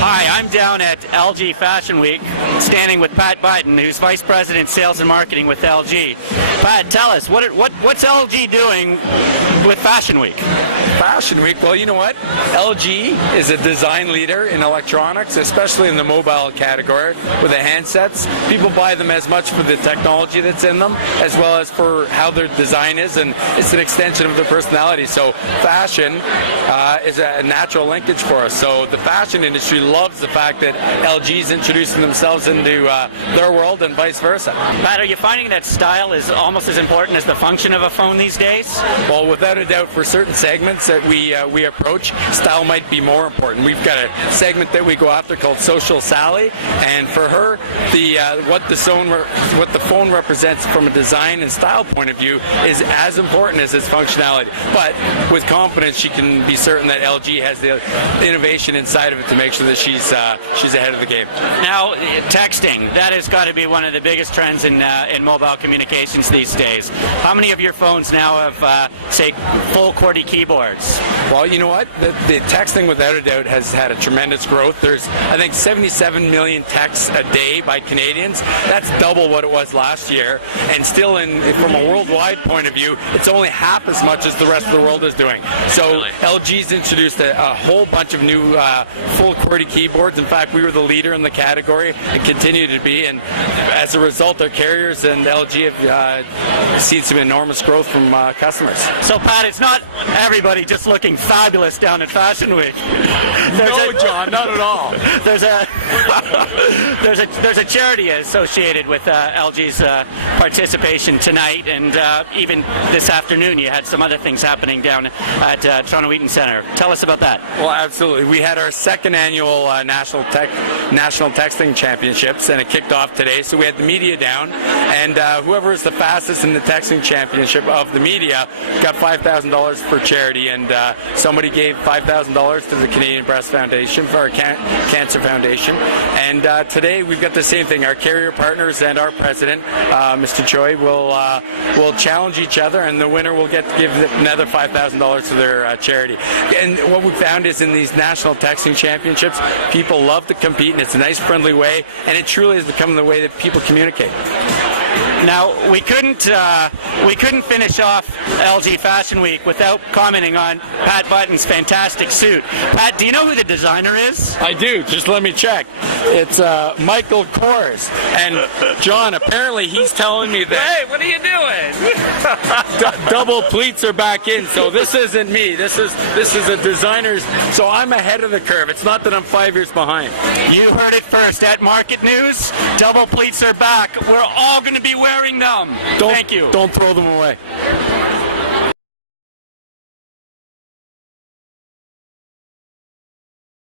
Hi, I'm down at LG Fashion Week, standing with Pat Button, who's Vice President Sales and Marketing with LG. Pat, tell us, what's LG doing with Fashion Week? Fashion Week, well, you know what? LG is a design leader in electronics, especially in the mobile category with the handsets. People buy them as much for the technology that's in them as well as for how their design is, and it's an extension of their personality. So fashion is a natural linkage for us. So the fashion industry loves the fact that LG is introducing themselves into their world and vice versa. Pat, are you finding that style is almost as important as the function of a phone these days? Well, without a doubt, for certain segments that we approach, style might be more important. We've got a segment that we go after called Social Sally, and for her, what the phone represents from a design and style point of view is as important as its functionality. But with confidence, she can be certain that LG has the innovation inside of it to make sure that she's ahead of the game. Now, texting, that has got to be one of the biggest trends in mobile communications these days. How many of your phones now have, say, full QWERTY keyboards? Well, you know what? The texting, without a doubt, has had a tremendous growth. There's, I think, 77 million texts a day by Canadians. That's double what it was last year. And still, from a worldwide point of view, it's only half as much as the rest of the world is doing. So really? LG's introduced a whole bunch of new full QWERTY keyboards. In fact, we were the leader in the category and continue to be. And as a result, our carriers and LG have seen some enormous growth from customers. So, Pat, it's not everybody just looking fabulous down at Fashion Week. No, John, not at all. There's a charity associated with LG's participation tonight, and even this afternoon you had some other things happening down at Toronto Eaton Centre. Tell us about that. Well, absolutely. We had our second annual National Texting Championships, and it kicked off today. So we had the media down, and whoever is the fastest in the texting championship of the media got $5,000 for charity, and somebody gave $5,000 to the Canadian Breast Foundation for our Cancer Foundation. And today we've got the same thing. Our carrier partners and our president, Mr. Choi, will challenge each other, and the winner will get to give another $5,000 to their charity. And what we found is in these national texting championships, people love to compete, and it's a nice, friendly way, and it truly has become the way that people communicate. Now, we couldn't finish off LG Fashion Week without commenting on Pat Button's fantastic suit. Pat, do you know who the designer is? I do. Just let me check. It's Michael Kors. And John, apparently he's telling me that... Hey, what are you doing? Double pleats are back in, so this isn't me. This is a designer's... So I'm ahead of the curve. It's not that I'm 5 years behind. You heard it first at Market News. Double pleats are back. We're all going to be wearing them. Thank you. Don't throw them away.